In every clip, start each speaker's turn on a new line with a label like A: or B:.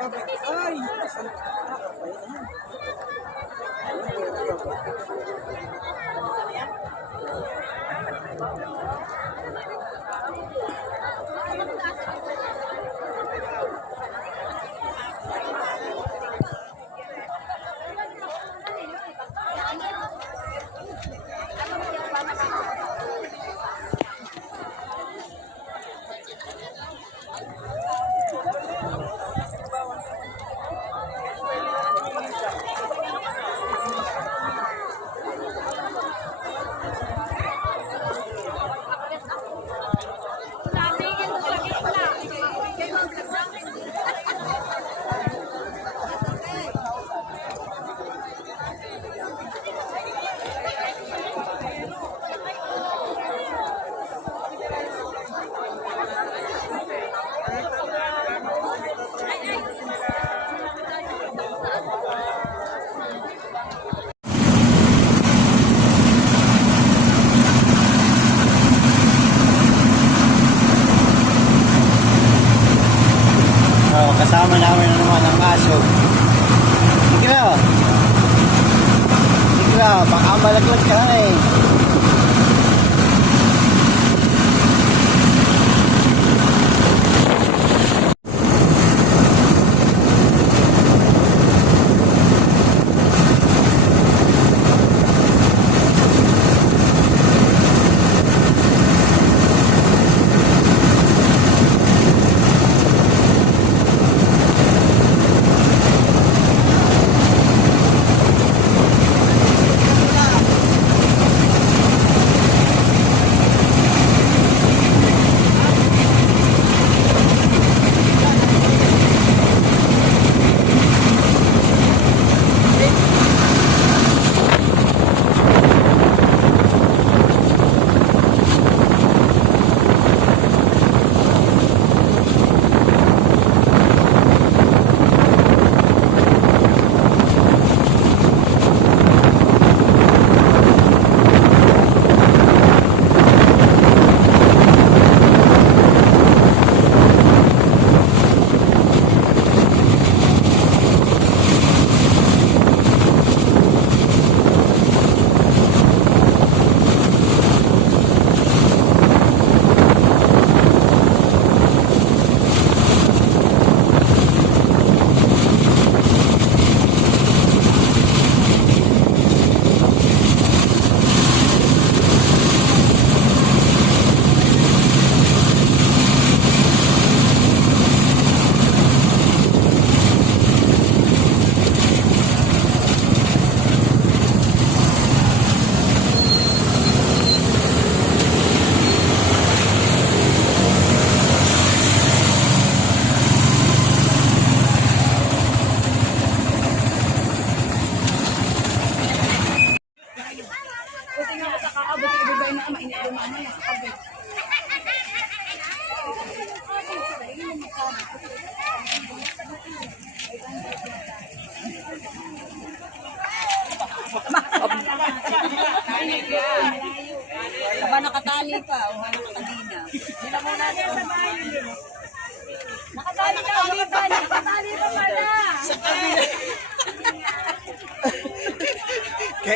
A: Ay! Nakakapay na
B: kasama namin na naman ang aso. Sige na, baka malaglag ka na eh.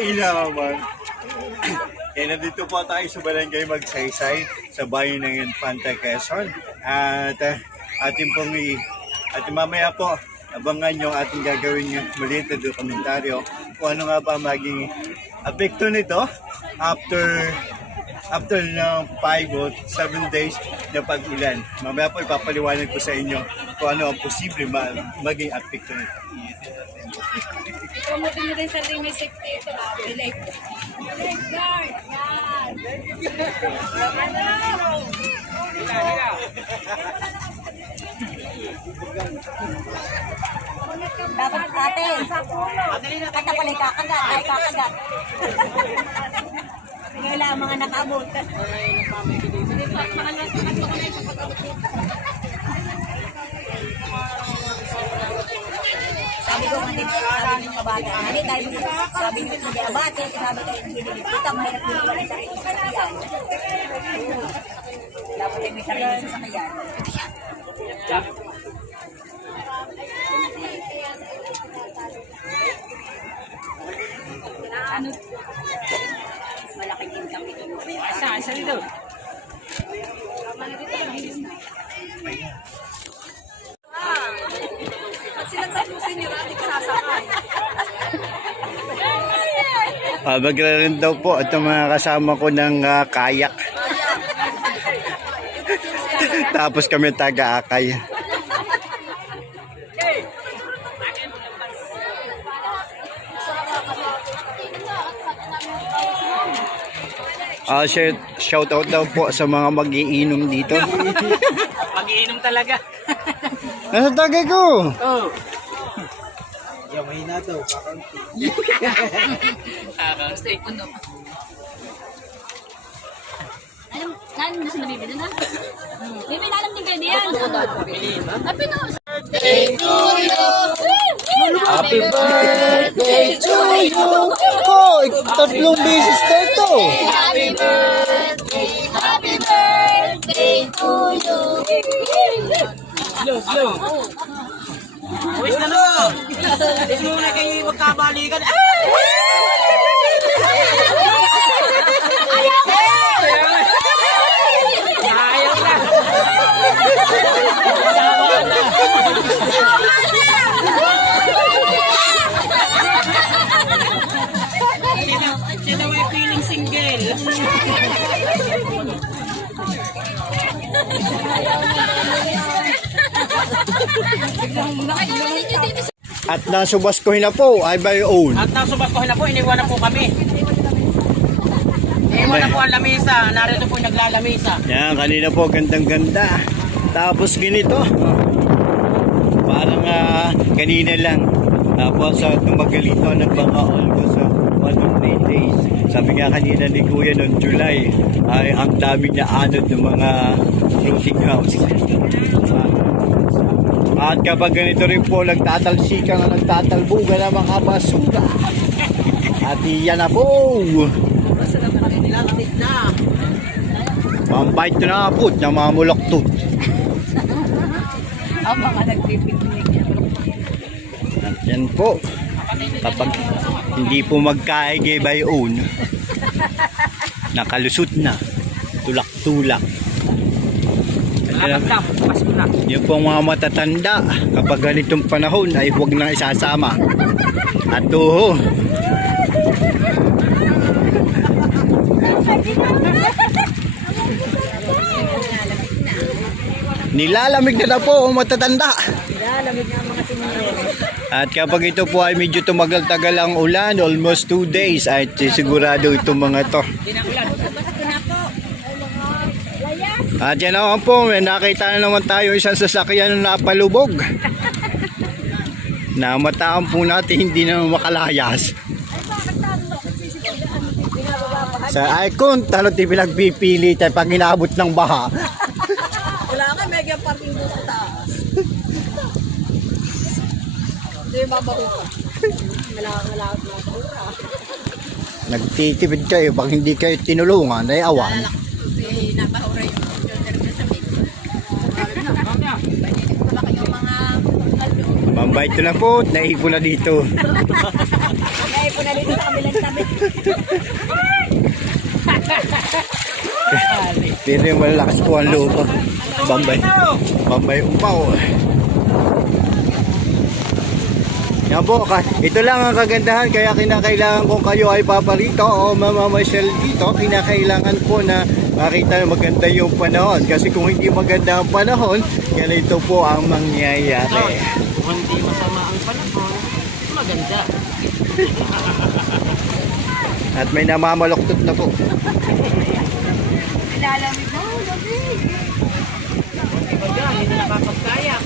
B: Kailangan. Kaya nandito po tayo sa Barangay Magsaysay sa bayan ng Infanta Quezon. At uh, ating pong i- at mamaya po abangan yung ating gagawin yung maliit na dokumentaryo kung ano nga ba maging apekto nito after after ng 5 o 7 days na pag-ulan. Mamaya po ipapaliwanag ko sa inyo kung ano ang posible ma- maging apekto nito.
C: Promote mo din sa rin may safety ito. Bilig. Lifeguard. Yan. Hello.
D: Dapat ate, kata pala kakagat, ay kakagat. Kailangan mga nakabot. Sabi ko, hindi sabi ng kabataan. Hindi sabi nyo, hindi abate, sinabi tayo, hindi kita, mahirap din pala sa akin sa. Dapat may sarili sa kayan.
C: Ano?
D: Malaking income ito.
C: Asa, asa rin.
B: Ah, magre-rent daw po itong mga kasama ko ng ah, kayak. Tapos kami taga-akay. Ah, shout, shout out daw po sa mga magiinom dito.
C: Mag-iinom talaga.
B: Nasa tagay ko.
C: Oh.
A: Mahina daw. Kakaunti.
C: Ah, stay puno.
D: Alam, saan gusto na bibili na? Bibili na alam din kayo diyan. Happy no.
A: Happy birthday to you!
B: Oh, tatlong beses na ito.
D: Happy birthday, happy birthday to you.
A: Slow, slow. Uwis na no! Hindi muna kayo magkabalikan. Ah!
B: At nasubas ko na po, I by own.
A: At nasubakohin na po, iniwan na po kami. Iniwan na po ang lamisa. Narito po yung naglalamisa.
B: Yan, kanina po, gandang-ganda. Tapos ganito. Parang ah, kanina lang. Tapos sa tumagalito ng mga almost sa 108 days. Sabi nga kanina ni Kuya noong July, ay ang dami na anod ng mga floating house. At kapag ganito rin po, nagtatalsikan at nagtatalbugan ng mga basura. At iyan na po.
A: Na.
B: Mambait na po, na mamuloktot.
C: Ang mga nagpipiknik niya.
B: At yan po. Kapag hindi po magkaigay by own, nakalusot na. Tulak-tulak. At yan-
A: Alam lang, Pasko na.
B: Yung pong mga matatanda, kapag ganitong panahon ay huwag nang isasama. At toho. Nilalamig na na po ang matatanda. At kapag ito po ay medyo tumagal-tagal ang ulan, almost 2 days, ay sigurado itong mga to. At yan naman po, may nakita na naman tayo isang sasakyan na napalubog. Namataan po natin, hindi na makalayas. Sa icon, tanong ti pinagpipili tayo pag inabot ng baha.
C: Wala ka, mega parking doon sa taas. Hindi babaho ka. Wala ka, wala ka.
B: Nagtitipid kayo pag hindi kayo tinulungan, ay awan.
C: Eh, napahura yung shoulder ko sa mid.
B: Ko na po, naipo na dito.
D: Kaya po na dito sa kabilang tabi.
B: Pero yung malalakas po ang loob. Bambay. Bambay upaw. Yan po, ito lang ang kagandahan kaya kinakailangan kung kayo ay paparito o mamamasyal dito, kinakailangan po na makita na maganda yung panahon. Kasi kung hindi maganda ang panahon, ganito po ang mangyayari.
A: Kung hindi masama ang panahon, maganda.
B: At may namamaloktot na po.
D: Nilalamig na. Oh, gabi.
A: Baga, hindi na nakakagkaya.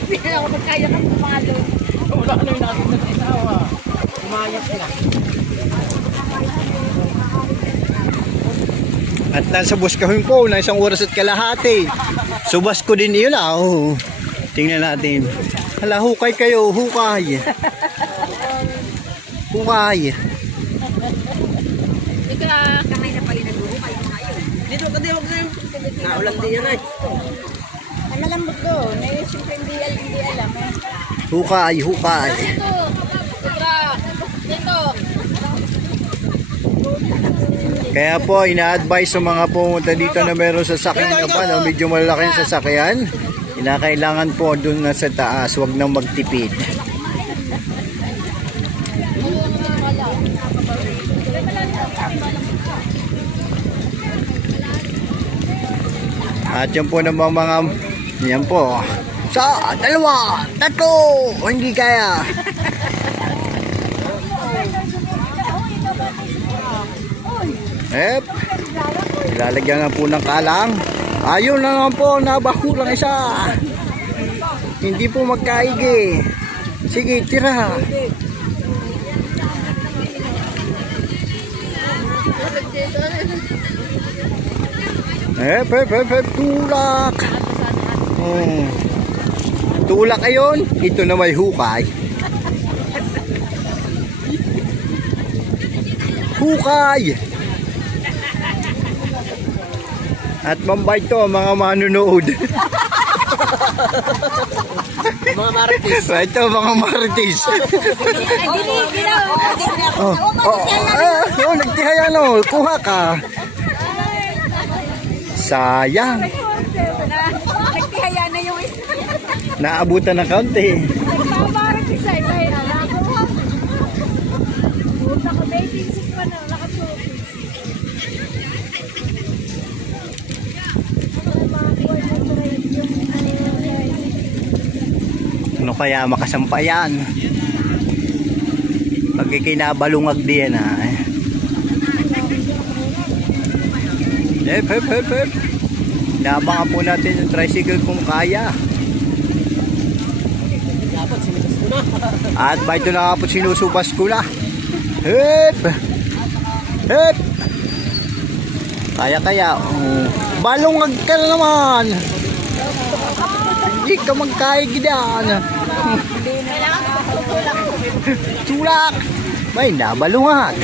D: Hindi na kang mga doon.
A: Wala na yung natin nag-isawa. Umayos na.
B: At nasa buskahin po na isang oras at kalahati. Subas ko din yun ah. Oh. Tingnan natin. Hala, hukay kayo, hukay. Hukay.
D: Ika, kamay na pala nag-uukay mo ngayon.
A: Dito ka din, huwag na yung... Naulan din yan ay.
D: Ang malambot doon. Eh, siyempre hindi, hindi alam. Eh.
B: Hukay, hukay.
D: Dito. Dito. Dito.
B: Kaya po, ina-advise sa mga pumunta dito na meron sasakyan na pa, no, medyo malaki yung sasakyan. Kinakailangan po dun na sa taas, wag nang magtipid. At yan po namang mga, yan po, sa dalawa, tatlo, hindi kaya. Ep, ilalagyan na po ng kalang. Ayun na naman po, nabaho lang isa. Hindi po magkaigi. Sige, tira. Ep, ep, ep, ep, tulak. Hmm. Tulak ayon, ito na may hukay. Hukay! At mambay to mga manunood.
A: Mga marites.
B: Ito mga marites. Oh, oh, ah, oh, nagtihaya no, kuha ka. Sayang,
C: Nagtihaya na yung isa.
B: naabutan ng kaunti.
C: Nagbabarang isa. Ay, alam ko. Puta ko, dating sick pa na. Nakasuki.
B: Ano kaya makasampayan? Pagkikinabalungag diyan ha. Hep, hep, hep, hep. Inabangan po natin yung tricycle kung kaya. At ba ito na nga po sinusubas ko na. Hep! Hep! Kaya kaya. Oh. Balungag ka na naman. Hindi ka magkaigidan. Tulak! May nabalungag.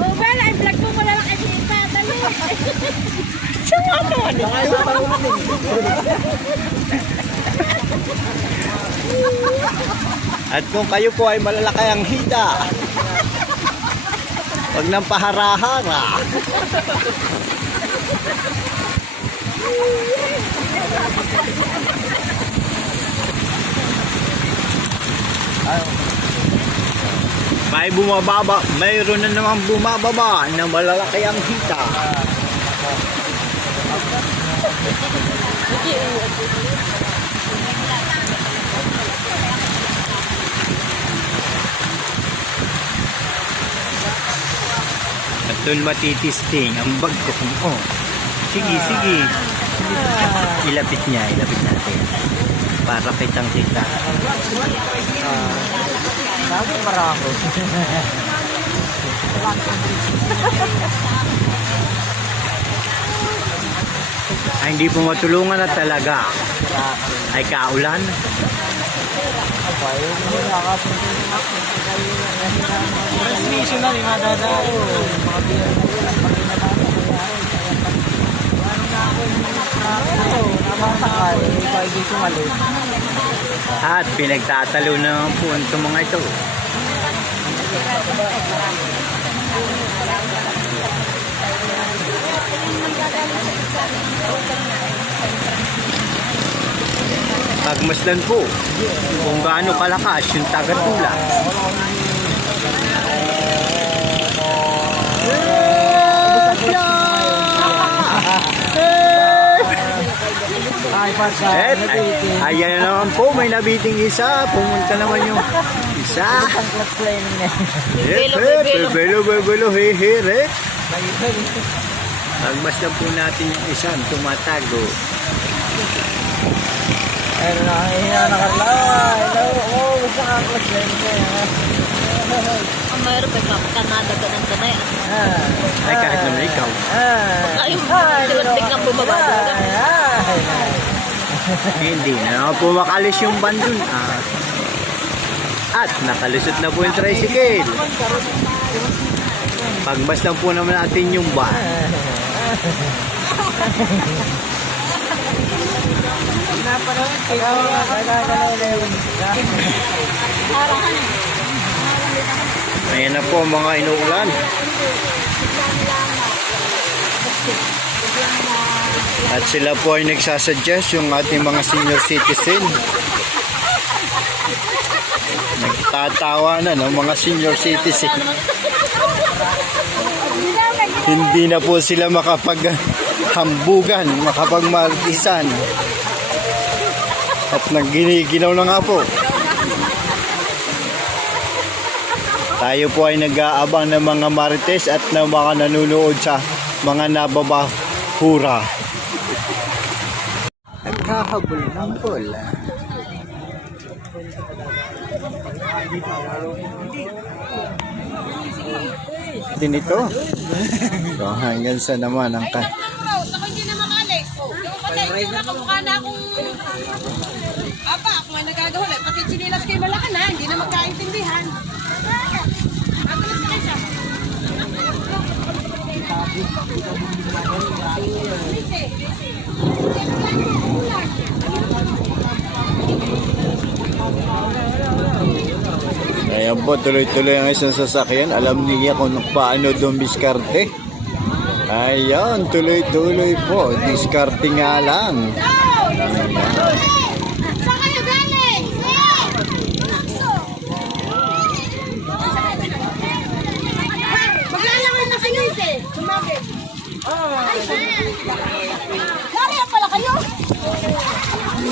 C: Oh, well, ay vlog mo mo lang kasi itatali.
B: At kung kayo po ay malalaki ang hita, Huwag nang paharahara. May bumababa, mayroon na naman bumababa na malalaki ang hita. At doon matitisting ang bag ko oh. Sige, sige. Ilapit niya, ilapit natin. Para kitang kita.
A: Sabi marako.
B: Ay, hindi po matulungan na talaga. Ay kaulan.
A: Transmission na, may madadao. Mga Nabasakal, hindi pa hindi kumalit.
B: At pinagtatalo na ang punto mga ito. Pagmasdan po kung gaano kalakas yung tagatula.
A: Ay, pagka
B: Eh, ay,
A: nabitin.
B: ayan na naman po, may nabiting isa. Pumunta naman yung isa.
A: Ang clutch lining niya.
B: Belo, belo. Belo, belo, hehere. Pagmasdan po natin yung isang tumatago.
A: Ayun na, ayun na, nakarla. Hello, oh, gusto ka ang clutch.
D: Ang mayroon pa pa Canada ka ng tanay.
A: Ah,
B: Ay, kahit naman ikaw.
A: ah.
D: Ay, diba't biglang bumaba ka.
A: Ay, ay.
B: Hindi na naman po makalis yung bandun. Ah. At nakalusot na po yung tricycle. Pagmasdan po naman natin yung van.
A: Napanood, yun.
B: Ayan na po mga inuulan. At sila po ay nagsasuggest yung ating mga senior citizen. Nagtatawa na ng mga senior citizen. Hindi na po sila makapaghambugan, makapagmartisan. At nagginiginaw na nga po. Tayo po ay nag-aabang ng mga marites at ng mga nanunood sa mga nababahura. Nagkahabol ng bola. Din ito. So hanggang sa naman ang ka
C: Ako hindi na makalis. Patay, yung nakamukha na akong... Aba, ako nga nagagahol eh. Pati chinilas kay Malaka na, hindi na magkaintindihan.
B: Ayan po, tuloy-tuloy ang isang sasakyan. Alam niya kung paano dumiskarte. Ayan, tuloy-tuloy po. Diskarte nga lang.
C: Saan kayo galing? Maglalawin na kayo eh. Sumabi. Nariyan pala kayo?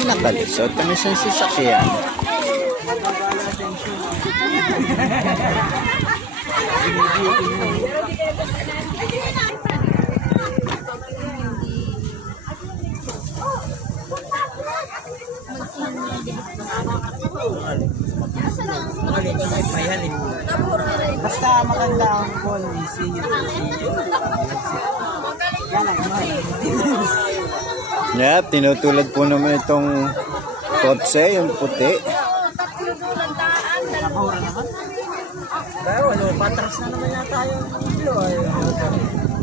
B: Nakalisot ang isang sasakyan.
A: Basta maganda ang call
B: Yep, tinutulad po naman itong kotse, yung puti.
A: Naman. Naman.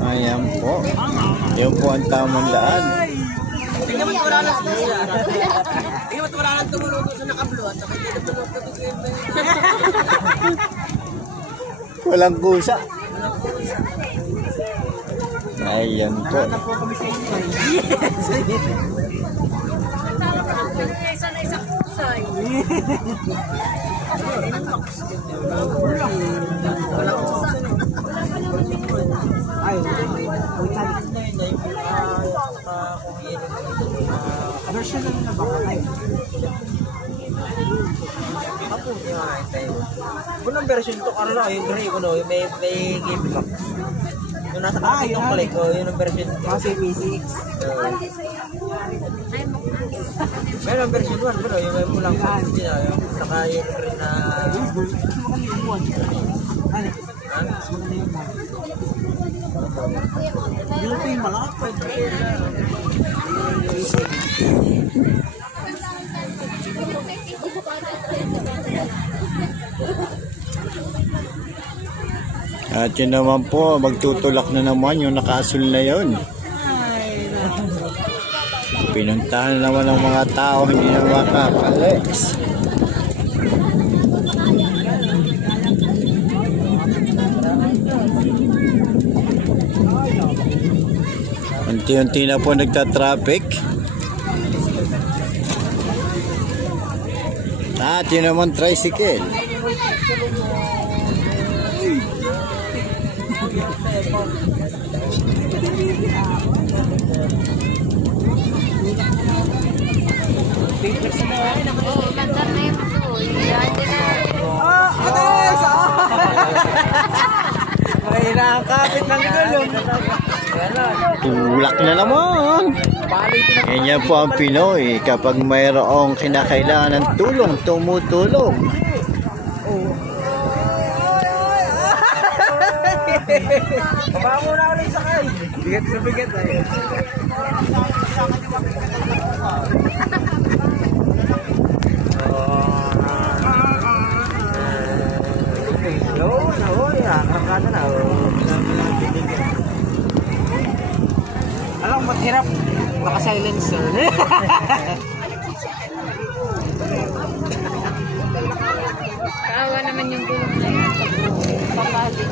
B: Ayan po. Yun po ang tamang daan.
A: Tingnan mo wala Tingnan mo wala lang tumulong doon sa nakablo at saka hindi na tumulong doon
B: Walang kusa. Ayan po.
A: Ay, ay version na na baka kayo. Ako. Kunang version to, ano lang, yung gray ko no, yung may, may game pack. Yung nasa kapit ng play ko, yun ang version. Kasi P6. Meron ang version 1, bro, yung may pulang hindi na, yung saka yung green na... Ha? Yung ito yung
B: At yun naman po, magtutulak na naman yung nakaasul na yun. Pinuntahan naman ng mga tao, hindi na makakalis. Unti-unti na po nagta-traffic. At yun naman tricycle.
A: May nakakapit ng gulong.
B: Tulak na naman. Ganyan po ang Pinoy. Kapag mayroong kinakailangan ng tulong, tumutulong.
A: Baba mo na ulit sakay. Bigat sa bigat ay. na, karangkada na. Oh. Alam, ba't hirap maka-silencer?
C: Kaawa naman yung gulong na yun. Papalit.